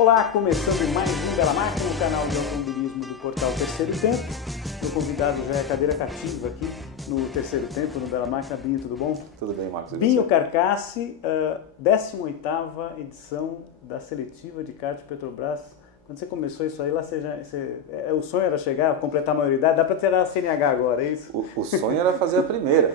Olá, começando mais um Bela Máquina, no canal de automobilismo do portal Terceiro Tempo. Meu convidado já é cadeira cativa aqui no Terceiro Tempo, no Bela Máquina. Binho, tudo bom? Tudo bem, Marcos. Binho Carcassi, 18ª edição da seletiva de kart Petrobras. Quando você começou isso aí, lá o sonho era chegar, completar a maioridade, dá para tirar a CNH agora, é isso? O sonho era fazer a primeira.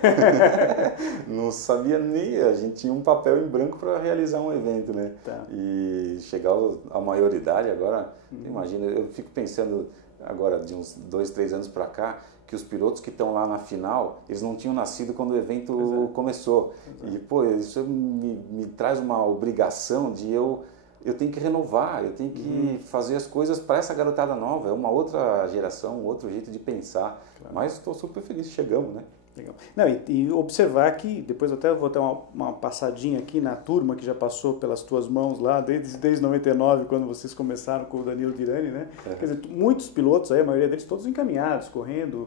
Não sabia nem, a gente tinha um papel em branco para realizar um evento, né? Tá. E chegar à maioridade agora, imagina, eu fico pensando agora de uns 2, 3 anos para cá, que os pilotos que estão lá na final, eles não tinham nascido quando o evento começou. E, pô, isso me traz uma obrigação de eu tenho que renovar, eu tenho que fazer as coisas para essa garotada nova, é uma outra geração, um outro jeito de pensar, claro. Mas estou super feliz, chegamos, né? Legal. Não, e observar que, depois até vou ter uma passadinha aqui na turma que já passou pelas tuas mãos lá, desde 99, quando vocês começaram com o Danilo Dirani, né? Quer dizer, muitos pilotos aí, a maioria deles todos encaminhados, correndo,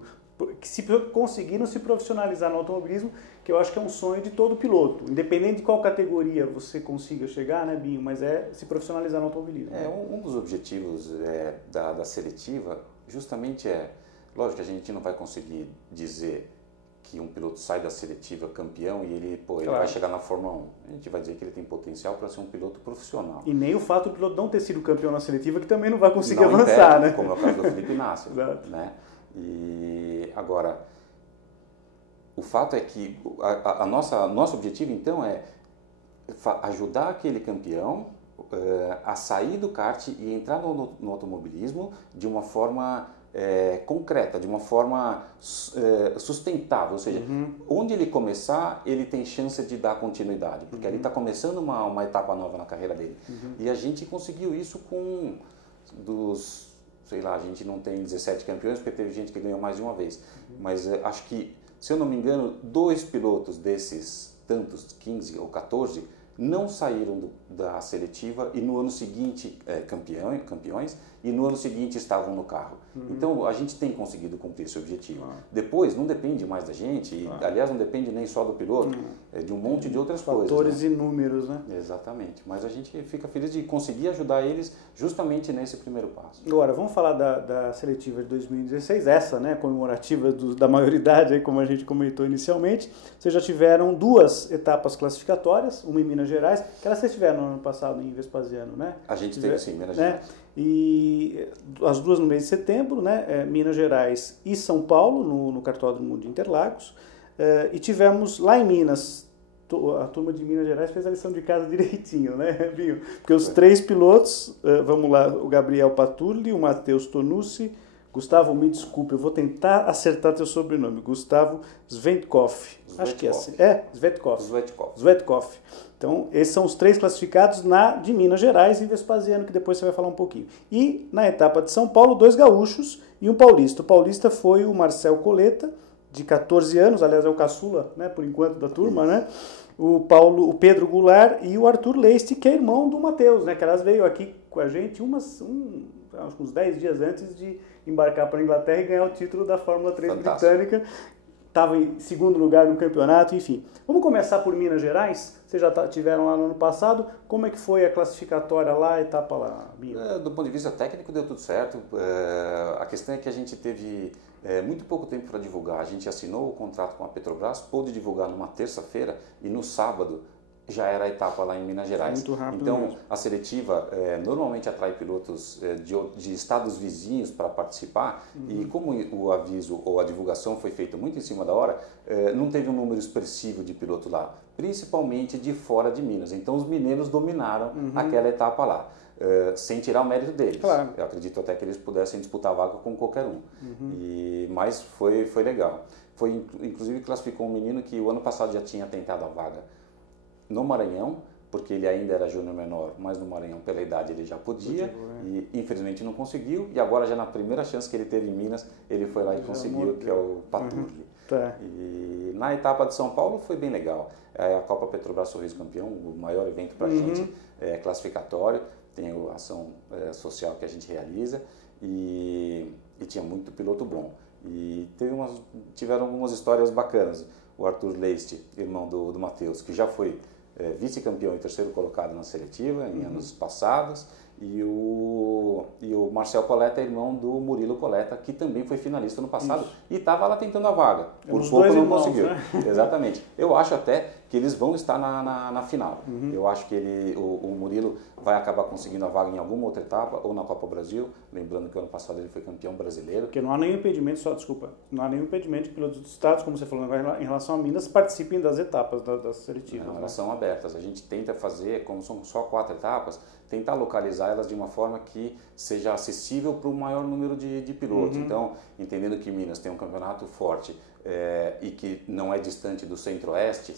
que conseguiram se profissionalizar no automobilismo, que eu acho que é um sonho de todo piloto, independente de qual categoria você consiga chegar, né, Binho, mas é se profissionalizar no automobilismo. Um dos objetivos da seletiva justamente lógico que a gente não vai conseguir dizer que um piloto sai da seletiva campeão e ele vai chegar na Fórmula 1. A gente vai dizer que ele tem potencial para ser um piloto profissional. E nem o fato do piloto não ter sido campeão na seletiva, que também não vai conseguir avançar, impede, né? Como é o caso do Felipe Nasser. Exato. Né? E agora, o fato é que nosso objetivo então é ajudar aquele campeão a sair do kart e entrar no automobilismo de uma forma concreta, de uma forma sustentável, ou seja, onde ele começar, ele tem chance de dar continuidade, porque ali está começando uma etapa nova na carreira dele. E a gente conseguiu isso sei lá, a gente não tem 17 campeões, porque teve gente que ganhou mais de uma vez, mas acho que, se eu não me engano, 2 pilotos desses tantos, 15 ou 14, não saíram da seletiva e no ano seguinte campeões e no ano seguinte estavam no carro. Então a gente tem conseguido cumprir esse objetivo. Depois não depende mais da gente, e, aliás não depende nem só do piloto, é de um monte de outras coisas. Fatores inúmeros, né? Exatamente, mas a gente fica feliz de conseguir ajudar eles justamente nesse primeiro passo. Agora, vamos falar da seletiva de 2016, essa, né, comemorativa da maioridade, aí, como a gente comentou inicialmente. Vocês já tiveram 2 etapas classificatórias, uma em Minas Gerais, que elas vocês tiveram no ano passado em Vespasiano, né? A gente teve sim, Minas Gerais. E as 2 no mês de setembro, né, Minas Gerais e São Paulo, no Cartódromo de Interlagos. E tivemos lá em Minas, a turma de Minas Gerais fez a lição de casa direitinho, né, Binho? Porque os 3 pilotos, vamos lá, o Gabriel Patulli, o Matheus Tonucci, Gustavo, me desculpe, eu vou tentar acertar teu sobrenome, Gustavo Sventkov. Acho que é assim. Sventkov. Então, esses são os 3 classificados de Minas Gerais e Vespasiano, que depois você vai falar um pouquinho. E na etapa de São Paulo, 2 gaúchos e um paulista. O paulista foi o Marcel Coleta, de 14 anos, aliás é o caçula, né, por enquanto, da turma, né? O Pedro Goulart e o Arthur Leiste, que é irmão do Matheus, né? Que elas veio aqui com a gente uns 10 dias antes de embarcar para a Inglaterra e ganhar o título da Fórmula 3 britânica. Estava em 2º lugar no campeonato, enfim. Vamos começar por Minas Gerais? Vocês já tiveram lá no ano passado. Como é que foi a classificatória lá, a etapa lá, Binho? Do ponto de vista técnico deu tudo certo. A questão é que a gente teve muito pouco tempo para divulgar. A gente assinou o contrato com a Petrobras, pôde divulgar numa terça-feira e no sábado já era a etapa lá em Minas Gerais. Muito rápido então, mesmo. A seletiva normalmente atrai pilotos de estados vizinhos para participar e como o aviso ou a divulgação foi feita muito em cima da hora, não teve um número expressivo de piloto lá, principalmente de fora de Minas. Então, os mineiros dominaram aquela etapa lá. Sem tirar o mérito deles. Claro. Eu acredito até que eles pudessem disputar a vaga com qualquer um. Mas foi legal. Inclusive, classificou um menino que o ano passado já tinha tentado a vaga no Maranhão, porque ele ainda era júnior menor, mas no Maranhão, pela idade, ele já podia, e infelizmente não conseguiu, e agora já na primeira chance que ele teve em Minas, ele foi lá e conseguiu, que é o Patulli. Tá. E na etapa de São Paulo foi bem legal. A Copa Petrobras Sorriso Campeão, o maior evento para a gente, classificatório, tem a ação social que a gente realiza, e tinha muito piloto bom. E tiveram algumas histórias bacanas. O Arthur Leiste, irmão do Matheus, que já foi vice-campeão e terceiro colocado na seletiva em anos passados, e o Marcel Coletta é irmão do Murilo Coletta, que também foi finalista no passado e estava lá tentando a vaga. Por pouco não irmãos, conseguiu. Né? Exatamente. Eu acho até que eles vão estar na final. Eu acho que o Murilo vai acabar conseguindo a vaga em alguma outra etapa, ou na Copa Brasil, lembrando que o ano passado ele foi campeão brasileiro. Porque não há nenhum impedimento, não há nenhum impedimento que pilotos dos estados, como você falou em relação a Minas, participem das etapas das seletivas. Não, elas são abertas. A gente tenta fazer, como são só 4 etapas, tentar localizar elas de uma forma que seja acessível para o maior número de pilotos. Então, entendendo que Minas tem um campeonato forte e que não é distante do centro-oeste,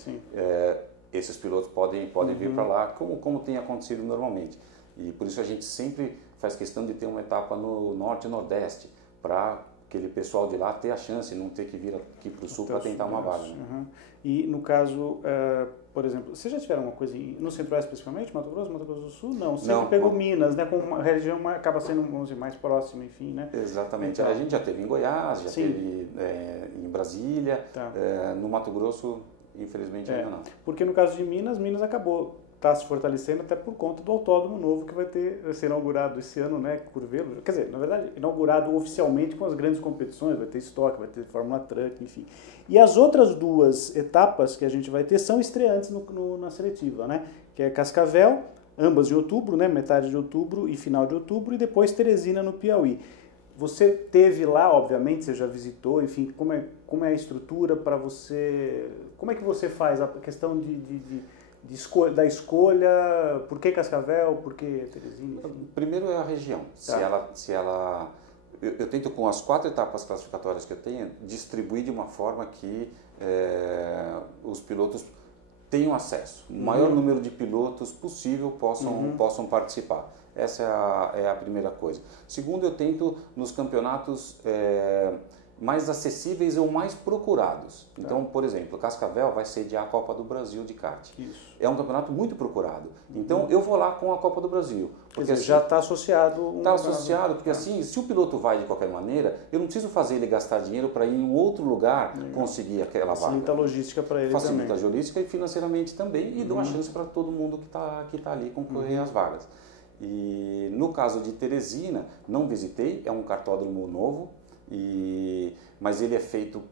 esses pilotos podem vir para lá, como tem acontecido normalmente. E por isso a gente sempre faz questão de ter uma etapa no norte e nordeste, para aquele pessoal de lá ter a chance, não ter que vir aqui para o sul para tentar uma vaga. E no caso, por exemplo, vocês já tiveram uma coisa no centro-oeste especificamente, Mato Grosso do Sul? Não, sempre pegou Minas, né, como uma região acaba sendo, vamos dizer, mais próxima, enfim, né? Exatamente. Então, a gente já teve em Goiás, já teve em Brasília, no Mato Grosso, infelizmente ainda não. Porque no caso de Minas está se fortalecendo até por conta do autódromo novo que vai ser inaugurado esse ano, né, Curvelo. Quer dizer, na verdade, inaugurado oficialmente com as grandes competições, vai ter estoque, vai ter Fórmula Truck, enfim. E as outras 2 etapas que a gente vai ter são estreantes na seletiva, né, que é Cascavel, ambas em outubro, né, metade de outubro e final de outubro, e depois Teresina no Piauí. Você teve lá, obviamente, você já visitou, enfim, como é a estrutura para você, como é que você faz a questão da escolha, por que Cascavel, por que Teresina? Primeiro é a região. Eu tento, com as 4 etapas classificatórias que eu tenho, distribuir de uma forma que os pilotos tenham acesso. O maior número de pilotos possível possam participar. Essa é a primeira coisa. Segundo, eu tento nos campeonatos mais acessíveis ou mais procurados. Então, por exemplo, Cascavel vai sediar a Copa do Brasil de kart. Isso. É um campeonato muito procurado. Então, eu vou lá com a Copa do Brasil. Porque já está associado. Está associado, porque assim, se o piloto vai de qualquer maneira, eu não preciso fazer ele gastar dinheiro para ir em um outro lugar conseguir aquela vaga. Facilita a logística para ele também. Facilita a logística e financeiramente também, e dá uma chance para todo mundo que tá ali concorrer às vagas. E no caso de Teresina, não visitei, é um kartódromo novo, mas ele é feito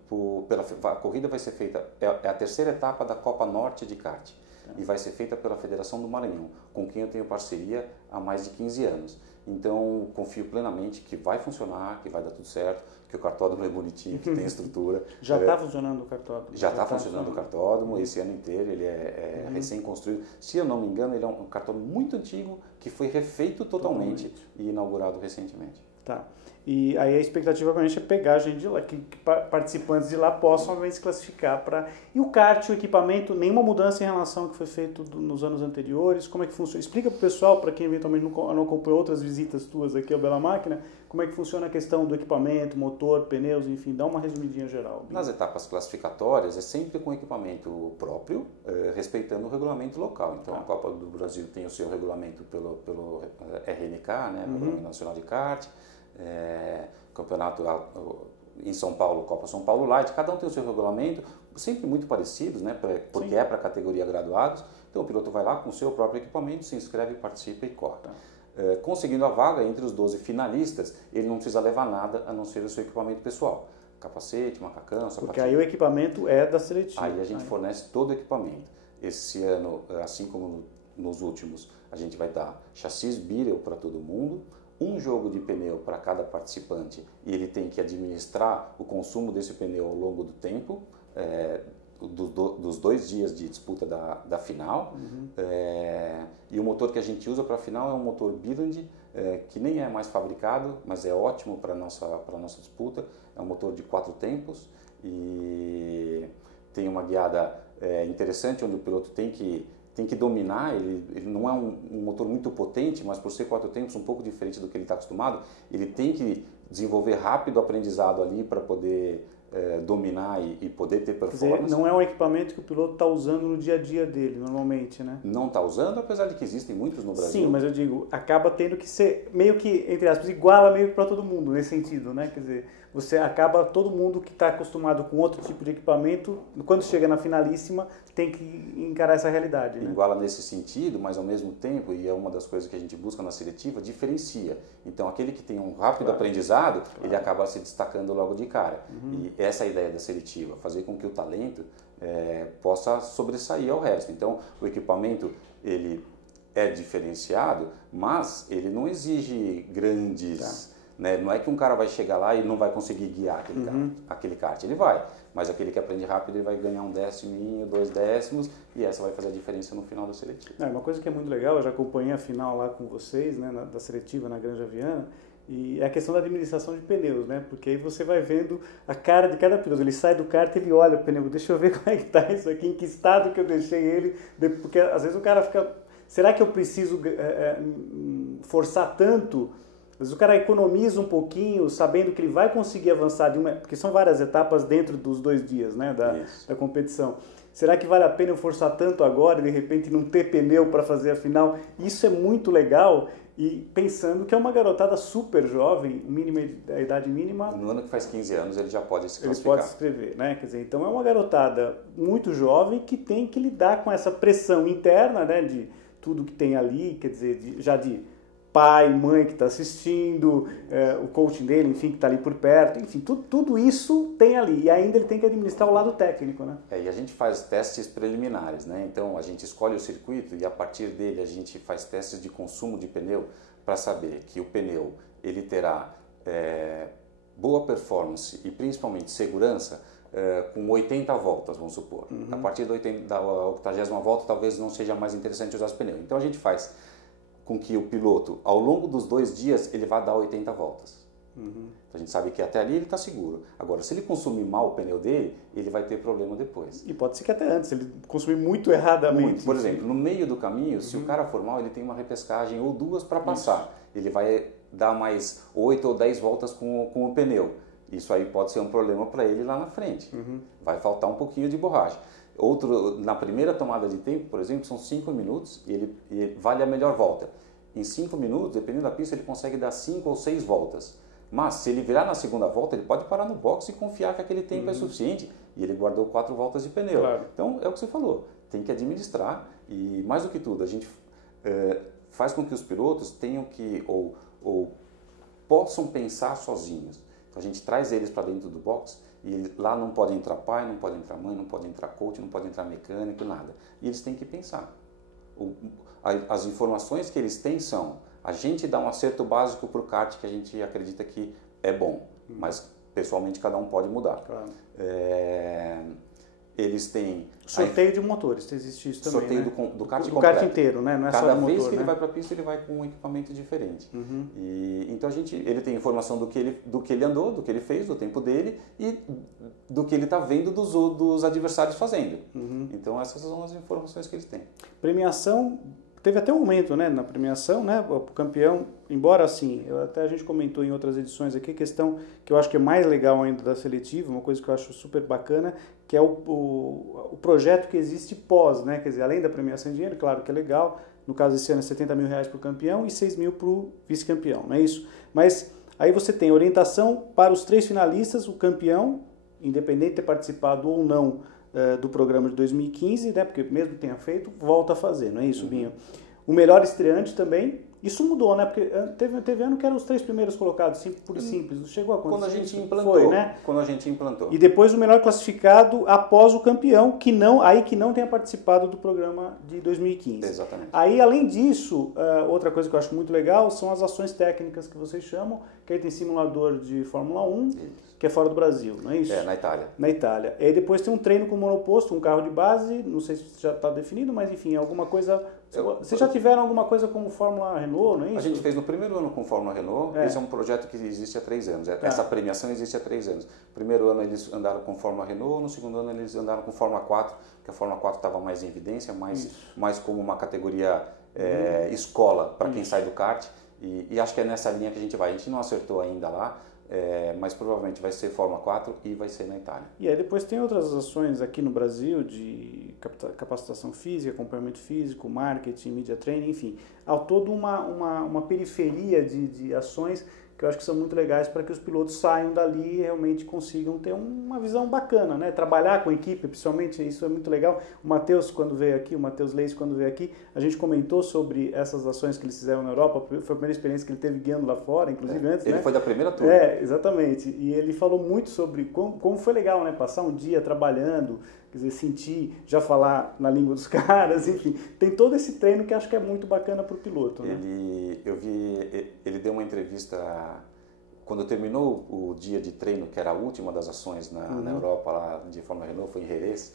a corrida vai ser feita, é a terceira etapa da Copa Norte de kart, e vai ser feita pela Federação do Maranhão, com quem eu tenho parceria há mais de 15 anos. Então, confio plenamente que vai funcionar, que vai dar tudo certo, que o kartódromo é bonitinho, que tem estrutura. Já está funcionando o kartódromo? Já está funcionando o kartódromo, esse ano inteiro, ele é recém-construído. Se eu não me engano, ele é um kartódromo muito antigo, que foi refeito totalmente e inaugurado recentemente. Tá. E aí a expectativa com a gente é pegar a gente de lá, que participantes de lá possam obviamente se classificar para... E o kart, o equipamento, nenhuma mudança em relação ao que foi feito nos anos anteriores? Como é que funciona? Explica para o pessoal, para quem eventualmente não acompanhou outras visitas tuas aqui ao Bela Máquina, como é que funciona a questão do equipamento, motor, pneus, enfim, dá uma resumidinha geral. Nas etapas classificatórias é sempre com equipamento próprio, respeitando o regulamento local. Então a Copa do Brasil tem o seu regulamento pelo RNK, né, Regulamento Nacional de Kart. Campeonato em São Paulo, Copa São Paulo Light, cada um tem o seu regulamento, sempre muito parecidos, né, porque é para a categoria graduados. Então o piloto vai lá com o seu próprio equipamento, se inscreve, participa e corre. Conseguindo a vaga entre os 12 finalistas, ele não precisa levar nada a não ser o seu equipamento pessoal. Capacete, macacão, sapatinho. Porque aí o equipamento é da seletiva. Aí a gente fornece todo o equipamento. Esse ano, assim como nos últimos, a gente vai dar chassis Birel para todo mundo, um jogo de pneu para cada participante, e ele tem que administrar o consumo desse pneu ao longo do tempo, dos 2 dias de disputa da final. E o motor que a gente usa para a final é um motor Birland, que nem é mais fabricado, mas é ótimo para a nossa disputa. É um motor de 4 tempos e tem uma guiada interessante, onde o piloto tem que dominar. Ele não é um motor muito potente, mas por ser 4 tempos, um pouco diferente do que ele está acostumado, ele tem que desenvolver rápido o aprendizado ali para poder dominar e poder ter performance. Quer dizer, não é um equipamento que o piloto está usando no dia a dia dele, normalmente, né? Não está usando, apesar de que existem muitos no Brasil. Sim, mas eu digo, acaba tendo que ser meio que, entre aspas, iguala meio para todo mundo, nesse sentido, né? Quer dizer, você acaba, todo mundo que está acostumado com outro tipo de equipamento, quando chega na finalíssima, tem que encarar essa realidade. Né? Iguala nesse sentido, mas ao mesmo tempo, e é uma das coisas que a gente busca na seletiva, diferencia. Então, aquele que tem um rápido aprendizado, ele acaba se destacando logo de cara. E essa é a ideia da seletiva, fazer com que o talento possa sobressair ao resto. Então, o equipamento, ele é diferenciado, mas ele não exige grandes... Né? Não é que um cara vai chegar lá e não vai conseguir guiar aquele kart. Ele vai, mas aquele que aprende rápido, ele vai ganhar 1 décimo, 2 décimos, e essa vai fazer a diferença no final da seletiva. Uma coisa que é muito legal, eu já acompanhei a final lá com vocês, né, da seletiva na Granja Viana, e é a questão da administração de pneus, né? Porque aí você vai vendo a cara de cada piloto. Ele sai do kart, ele olha o pneu, deixa eu ver como é que tá isso aqui, em que estado que eu deixei ele, porque às vezes o cara fica, será que eu preciso forçar tanto? Às vezes o cara economiza um pouquinho, sabendo que ele vai conseguir avançar, porque são várias etapas dentro dos 2 dias, né, da competição. Será que vale a pena eu forçar tanto agora e de repente não ter pneu para fazer a final? Isso é muito legal, e pensando que é uma garotada super jovem, a idade mínima... No ano que faz 15 anos ele já pode se classificar. Ele pode se inscrever, né? Quer dizer, então é uma garotada muito jovem que tem que lidar com essa pressão interna, né, de tudo que tem ali, quer dizer, já de pai, mãe que está assistindo, o coaching dele, enfim, que está ali por perto, enfim, tudo isso tem ali, e ainda ele tem que administrar o lado técnico, né? E a gente faz testes preliminares, né? Então a gente escolhe o circuito e a partir dele a gente faz testes de consumo de pneu para saber que o pneu ele terá boa performance e principalmente segurança com 80 voltas, vamos supor. A partir da 80ª volta talvez não seja mais interessante usar os pneus. Então a gente faz com que o piloto, ao longo dos 2 dias, ele vá dar 80 voltas. Então, a gente sabe que até ali ele está seguro. Agora, se ele consumir mal o pneu dele, ele vai ter problema depois. E pode ser que até antes, ele consumir muito erradamente. Por exemplo, no meio do caminho, se o cara for mal, ele tem uma repescagem ou 2 para passar. Ele vai dar mais 8 ou 10 voltas com o pneu. Isso aí pode ser um problema para ele lá na frente. Vai faltar um pouquinho de borracha. Na primeira tomada de tempo, por exemplo, são 5 minutos e ele vale a melhor volta. Em 5 minutos, dependendo da pista, ele consegue dar 5 ou 6 voltas. Mas se ele virar na segunda volta, ele pode parar no box e confiar que aquele tempo é suficiente. E ele guardou 4 voltas de pneu. Claro. Então, é o que você falou. Tem que administrar e, mais do que tudo, a gente faz com que os pilotos tenham que, ou possam pensar sozinhos. Então, a gente traz eles para dentro do box e lá não pode entrar pai, não pode entrar mãe, não pode entrar coach, não pode entrar mecânico, nada. E eles têm que pensar. As informações que eles têm são, a gente dá um acerto básico para o kart que a gente acredita que é bom, mas pessoalmente cada um pode mudar. Claro. Eles têm... Sorteio de motores, existe isso também, sorteio né? do kart completo. Do kart inteiro, né? Não é Cada só de vez motor, que né? ele vai para a pista, ele vai com um equipamento diferente. E, então ele tem informação do que ele andou, do que ele fez, do tempo dele e do que ele está vendo dos adversários fazendo. Então essas são as informações que eles têm. Premiação, teve até um momento, né, na premiação, né, o campeão, embora assim, até a gente comentou em outras edições aqui, questão que eu acho que é mais legal ainda da seletiva, uma coisa que eu acho super bacana, que é o projeto que existe pós, né, quer dizer, além da premiação em dinheiro, claro que é legal, no caso esse ano é R$70 mil para o campeão e 6 mil para o vice-campeão, não é isso? Mas aí você tem orientação para os 3 finalistas, o campeão, independente de ter participado ou não do programa de 2015, né, porque mesmo que tenha feito, volta a fazer, não é isso, Binho? O melhor estreante também, isso mudou, né, porque teve ano que eram os 3 primeiros colocados, simples, não chegou a acontecer. Quando a gente isso? implantou. Foi, né? Quando a gente implantou. E depois o melhor classificado após o campeão, que não tenha participado do programa de 2015. Exatamente. Aí, além disso, outra coisa que eu acho muito legal são as ações técnicas que vocês chamam, que aí tem simulador de Fórmula 1, que é fora do Brasil, não é isso? Na Itália. Na Itália. E aí depois tem um treino com monoposto, um carro de base, não sei se já está definido, mas enfim, alguma coisa... Vocês já tiveram alguma coisa como Fórmula Renault, não é isso? A gente fez no primeiro ano com Fórmula Renault, esse é um projeto que existe há 3 anos, essa premiação existe há 3 anos. No primeiro ano eles andaram com Fórmula Renault, no segundo ano eles andaram com Fórmula 4, porque a Fórmula 4 estava mais em evidência, mais como uma categoria escola para quem sai do kart, e acho que é nessa linha que a gente vai. A gente não acertou ainda lá, mas provavelmente vai ser Fórmula 4 e vai ser na Itália. E aí depois tem outras ações aqui no Brasil de capacitação física, acompanhamento físico, marketing, media training, enfim. Há toda uma periferia de ações que eu acho que são muito legais para que os pilotos saiam dali e realmente consigam ter uma visão bacana, né? Trabalhar com equipe, principalmente, isso é muito legal. O Matheus, quando veio aqui, o Matheus Leis, quando veio aqui, a gente comentou sobre essas ações que eles fizeram na Europa, foi a primeira experiência que ele teve guiando lá fora, inclusive antes, ele né? foi da primeira turma. Exatamente. E ele falou muito sobre como foi legal, né? Passar um dia trabalhando, quer dizer, sentir, já falar na língua dos caras, enfim. Tem todo esse treino que acho que é muito bacana para o piloto, né? Ele deu uma entrevista quando terminou o dia de treino, que era a última das ações na Europa, lá de Fórmula Renault, foi em Jerez,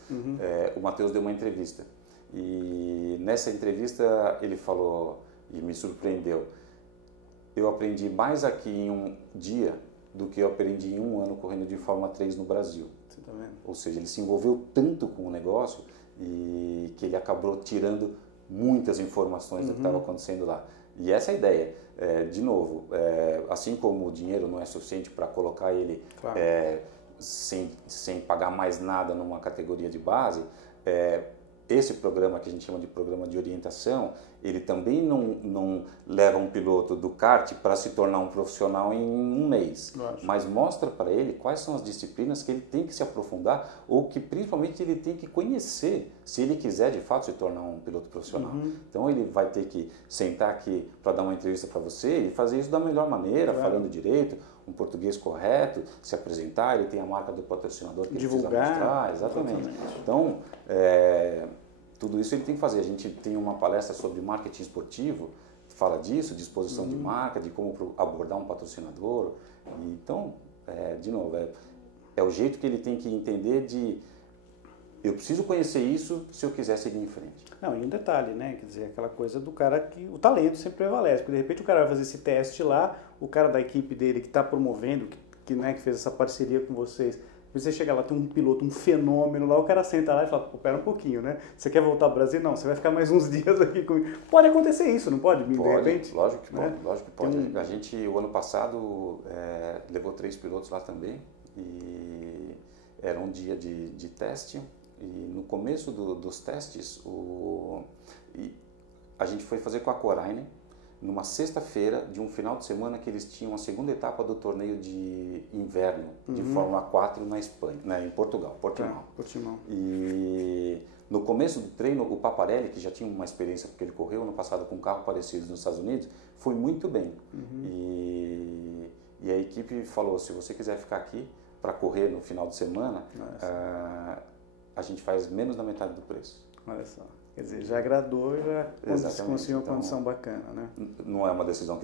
o Matheus deu uma entrevista. E nessa entrevista ele falou, e me surpreendeu, eu aprendi mais aqui em um dia do que eu aprendi em um ano correndo de Fórmula 3 no Brasil. Você tá vendo? Ou seja, ele se envolveu tanto com o negócio e que ele acabou tirando muitas informações do que estava acontecendo lá. E essa é a ideia. De novo, assim como o dinheiro não é suficiente para colocar ele Claro. sem pagar mais nada numa categoria de base, esse programa que a gente chama de programa de orientação, ele também não leva um piloto do kart para se tornar um profissional em um mês, Lógico. mas mostra para ele quais são as disciplinas que ele tem que se aprofundar ou que principalmente ele tem que conhecer se ele quiser de fato se tornar um piloto profissional. Então ele vai ter que sentar aqui para dar uma entrevista para você e fazer isso da melhor maneira, Claro. falando direito, um português correto, se apresentar, ele tem a marca do patrocinador que Divulgar, ele precisa mostrar, exatamente. Então, tudo isso ele tem que fazer. A gente tem uma palestra sobre marketing esportivo, fala disso, disposição de marca, de como abordar um patrocinador. Então, de novo, é o jeito que ele tem que entender de eu preciso conhecer isso se eu quiser seguir em frente. Não, e um detalhe, né? Quer dizer, aquela coisa do cara que o talento sempre prevalece. Porque de repente o cara vai fazer esse teste lá, o cara da equipe dele que está promovendo, que fez essa parceria com vocês, você chega lá, tem um piloto, um fenômeno lá, o cara senta lá e fala, pô, pera um pouquinho, né? Você quer voltar ao Brasil? Não, você vai ficar mais uns dias aqui comigo. Pode acontecer isso, não pode? De repente? Lógico que pode, né? lógico que pode. A gente, o ano passado, levou 3 pilotos lá também, e era um dia de teste, e no começo dos testes, a gente foi fazer com a Coraine, numa sexta-feira de um final de semana que eles tinham a segunda etapa do torneio de inverno de Fórmula 4 na Espanha, né, em Portugal, Portimão. Portimão. E no começo do treino, o Paparelli, que já tinha uma experiência porque ele correu no passado com um carro parecido nos Estados Unidos, foi muito bem. E a equipe falou, se você quiser ficar aqui para correr no final de semana, a gente faz menos da metade do preço. Olha só. Quer dizer, já agradou, já conseguiu uma condição bacana, né? Não é uma decisão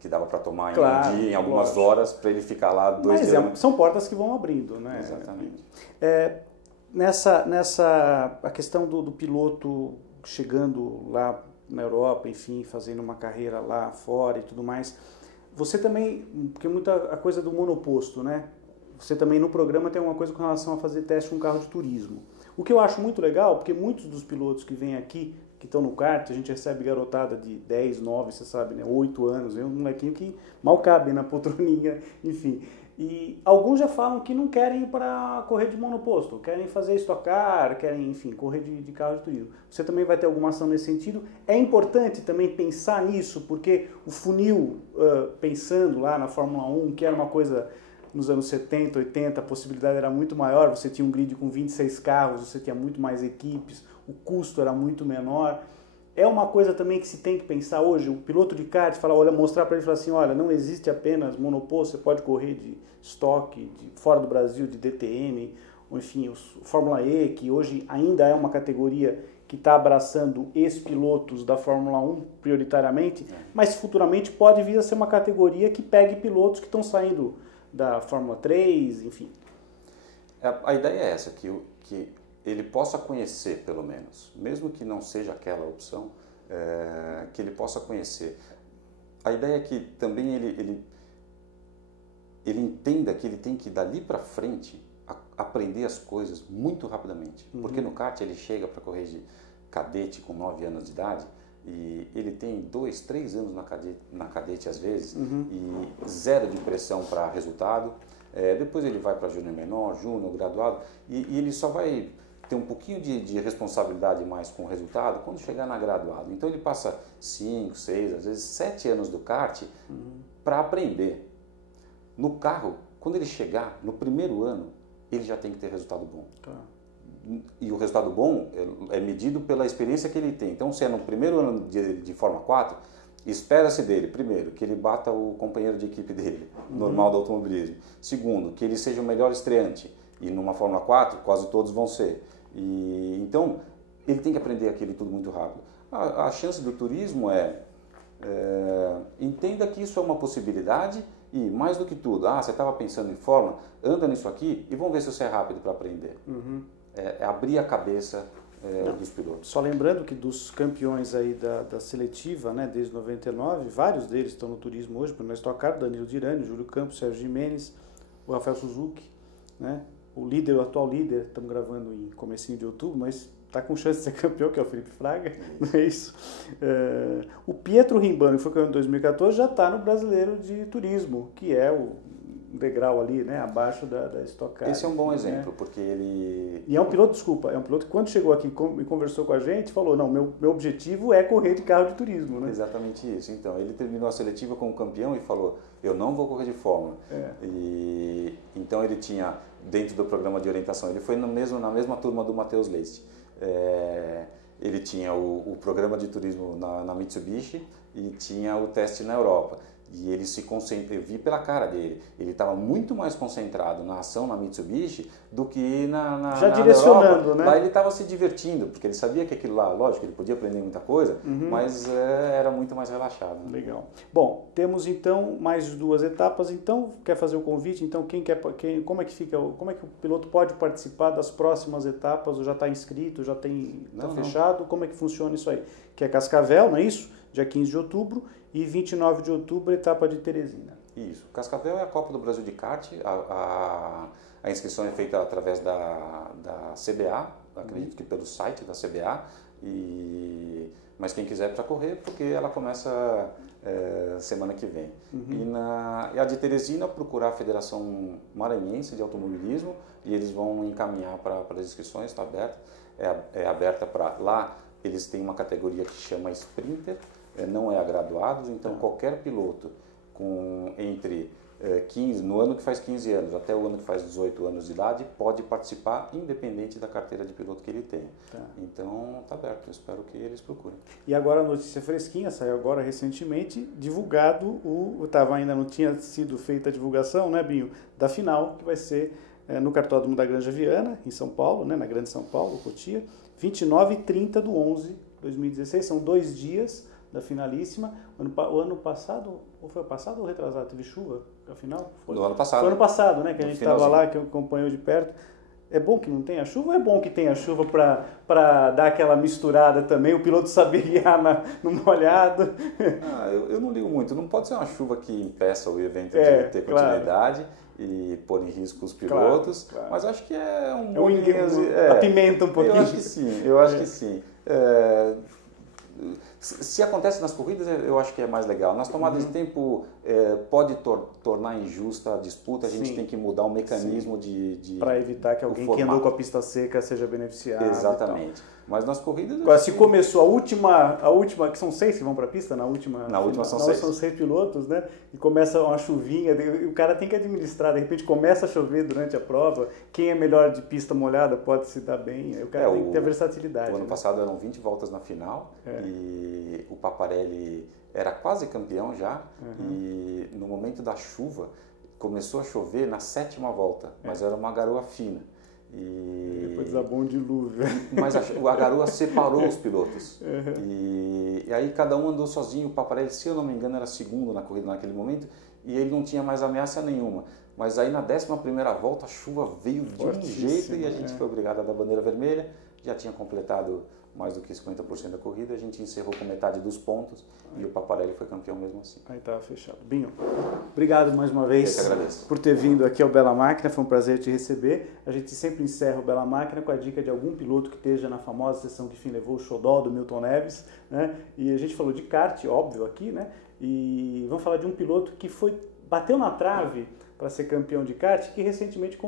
que dava para tomar Claro, em um dia, em algumas lógico. horas, para ele ficar lá 2 dias. Mas são portas que vão abrindo, né? Exatamente. A questão do piloto chegando lá na Europa, enfim, fazendo uma carreira lá fora e tudo mais, você também, porque a coisa do monoposto, né? Você também no programa tem uma coisa com relação a fazer teste com carro de turismo. O que eu acho muito legal, porque muitos dos pilotos que vêm aqui, que estão no kart, a gente recebe garotada de 10, 9, você sabe, né, 8 anos, um molequinho que mal cabe na poltroninha, enfim. E alguns já falam que não querem ir para correr de monoposto, querem fazer Stock Car, querem, enfim, correr de carro de turismo. Você também vai ter alguma ação nesse sentido. É importante também pensar nisso, porque o funil, pensando lá na Fórmula 1, que era uma coisa... Nos anos 70, 80, a possibilidade era muito maior, você tinha um grid com 26 carros, você tinha muito mais equipes, o custo era muito menor. É uma coisa também que se tem que pensar hoje, o piloto de kart mostrar para ele assim, olha, não existe apenas monoposto, você pode correr de estoque, de fora do Brasil, de DTM, ou enfim, o Fórmula E, que hoje ainda é uma categoria que está abraçando ex-pilotos da Fórmula 1 prioritariamente, mas futuramente pode vir a ser uma categoria que pegue pilotos que estão saindo da Fórmula 3, enfim. A ideia é essa, que ele possa conhecer, pelo menos, mesmo que não seja aquela opção, que ele possa conhecer. A ideia é que também ele entenda que ele tem que, dali para frente, aprender as coisas muito rapidamente. Porque no kart ele chega para correr de cadete com 9 anos de idade, e ele tem 2, 3 anos na cadete às vezes, e zero de pressão para resultado. Depois ele vai para júnior menor, júnior, graduado, e ele só vai ter um pouquinho de responsabilidade mais com o resultado quando chegar na graduado. Então ele passa 5, 6, às vezes 7 anos do kart para aprender. No carro, quando ele chegar no primeiro ano, ele já tem que ter resultado bom. Tá. E o resultado bom é medido pela experiência que ele tem. Então, se é no primeiro ano de Fórmula 4, espera-se dele, primeiro, que ele bata o companheiro de equipe dele, normal do automobilismo. Segundo, que ele seja o melhor estreante. E numa Fórmula 4, quase todos vão ser. Então, ele tem que aprender aquilo tudo muito rápido. A chance do turismo entenda que isso é uma possibilidade e, mais do que tudo, você estava pensando em Fórmula, anda nisso aqui e vamos ver se você é rápido para aprender. É abrir a cabeça dos pilotos. Só lembrando que dos campeões aí da seletiva, né, desde 99, vários deles estão no turismo hoje, por nós tocar, Danilo Dirani, Júlio Campos, Sérgio Jimenez, o Rafael Suzuki, né, o atual líder, estamos gravando em comecinho de outubro, mas está com chance de ser campeão, que é o Felipe Fraga, não é isso? O Pietro Rimbano, que foi campeão em 2014, já está no Brasileiro de Turismo, que é o degrau ali, né, abaixo da Stock Car. Esse é um bom exemplo, porque ele... E é um piloto que quando chegou aqui e conversou com a gente, falou, não, meu objetivo é correr de carro de turismo, né? Exatamente isso. Então, ele terminou a seletiva como campeão e falou, eu não vou correr de Fórmula. Então, ele tinha, dentro do programa de orientação, ele foi na mesma turma do Matheus Leist. Ele tinha o programa de turismo na Mitsubishi e tinha o teste na Europa. E ele se concentra, eu vi pela cara dele, ele estava muito mais concentrado na ação na Mitsubishi do que na direcionando, Europa. Né? Lá ele estava se divertindo, porque ele sabia que aquilo lá, lógico, ele podia aprender muita coisa, mas era muito mais relaxado. Né? Legal. Bom, temos então mais 2 etapas, então, quer fazer o convite? Então, como é que o piloto pode participar das próximas etapas? Ou já está inscrito, já está fechado? Como é que funciona isso aí? Que é Cascavel, não é isso? Dia 15 de outubro e 29 de outubro, etapa de Teresina. Isso. Cascavel é a Copa do Brasil de kart. A inscrição é feita através da CBA, acredito que pelo site da CBA. Mas quem quiser para correr, porque ela começa semana que vem. E a de Teresina, procurar a Federação Maranhense de Automobilismo e eles vão encaminhar para as inscrições, está aberta. É aberta para lá, eles têm uma categoria que chama Sprinter, não é a graduados, então qualquer piloto entre 15, no ano que faz 15 anos até o ano que faz 18 anos de idade pode participar independente da carteira de piloto que ele tenha. Então está aberto, eu espero que eles procurem. E agora a notícia fresquinha, saiu agora recentemente, divulgado, ainda não tinha sido feita a divulgação, né, Binho, da final, que vai ser no Cartódromo da Granja Viana, em São Paulo, né, na Grande São Paulo, Cotia, 29 e 30 do 11 de 2016, são 2 dias da finalíssima. O ano passado, ou foi o passado ou retrasado? Teve chuva, afinal? No ano passado. Foi ano passado, né? Que a gente estava lá, que acompanhou de perto. É bom que não tenha chuva ou é bom que tenha chuva para dar aquela misturada também, o piloto saber guiar no molhado? Eu não ligo muito. Não pode ser uma chuva que impeça o evento de ter continuidade e pôr em risco os pilotos, claro. Mas acho que é um bom... apimenta um pouquinho. Eu acho que sim. Se acontece nas corridas, eu acho que é mais legal. Nas tomadas de tempo, pode tornar injusta a disputa, a gente tem que mudar o mecanismo de para evitar que alguém que andou com a pista seca seja beneficiado. Exatamente. Mas nas corridas... Agora, se começou a última, que são 6 que vão para a pista, na última são 6. São 6 pilotos, né? E começa uma chuvinha, e o cara tem que administrar, de repente começa a chover durante a prova, quem é melhor de pista molhada pode se dar bem, o cara tem que ter a versatilidade. O ano passado eram 20 voltas na final, e o Paparelli era quase campeão já, e no momento da chuva começou a chover na 7ª volta, mas era uma garoa fina. E depois desabou um dilúvio. Mas a garoa separou os pilotos. E aí cada um andou sozinho. O Paparelli, se eu não me engano, era segundo na corrida naquele momento. E ele não tinha mais ameaça nenhuma. Mas aí na 11ª volta a chuva veio de um jeito e a gente foi obrigado a dar bandeira vermelha. Já tinha completado mais do que 50% da corrida. A gente encerrou com metade dos pontos e o Paparelli foi campeão mesmo assim. Aí estava fechado. Binho, obrigado mais uma vez por ter vindo aqui ao Bela Máquina. Foi um prazer te receber. A gente sempre encerra o Bela Máquina com a dica de algum piloto que esteja na famosa sessão que fim levou o xodó do Milton Neves, né? E a gente falou de kart, óbvio, aqui, né? E vamos falar de um piloto que foi bateu na trave para ser campeão de kart, que recentemente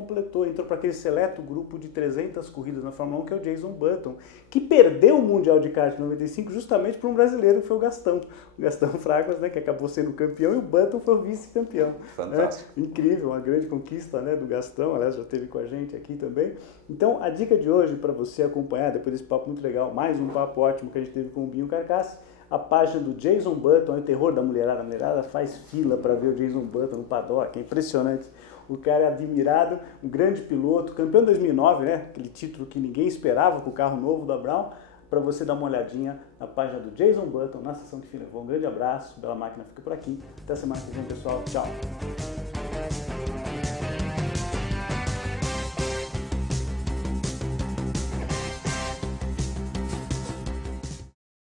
entrou para aquele seleto grupo de 300 corridas na Fórmula 1, que é o Jason Button, que perdeu o Mundial de Kart em 95 justamente por um brasileiro, que foi o Gastão Fraglas, né, que acabou sendo campeão, e o Button foi o vice-campeão. Fantástico. Incrível, uma grande conquista, né, do Gastão, aliás, já esteve com a gente aqui também. Então, a dica de hoje para você acompanhar, depois desse papo muito legal, mais um papo ótimo que a gente teve com o Binho Carcassi, a página do Jason Button, é o terror da mulherada. A mulherada faz fila para ver o Jason Button no paddock, é impressionante. O cara é admirado, um grande piloto, campeão de 2009, né? Aquele título que ninguém esperava com o carro novo da Brown. Para você dar uma olhadinha na página do Jason Button, na seção de Finevô. Um grande abraço, Bela Máquina fica por aqui. Até semana que vem, pessoal. Tchau.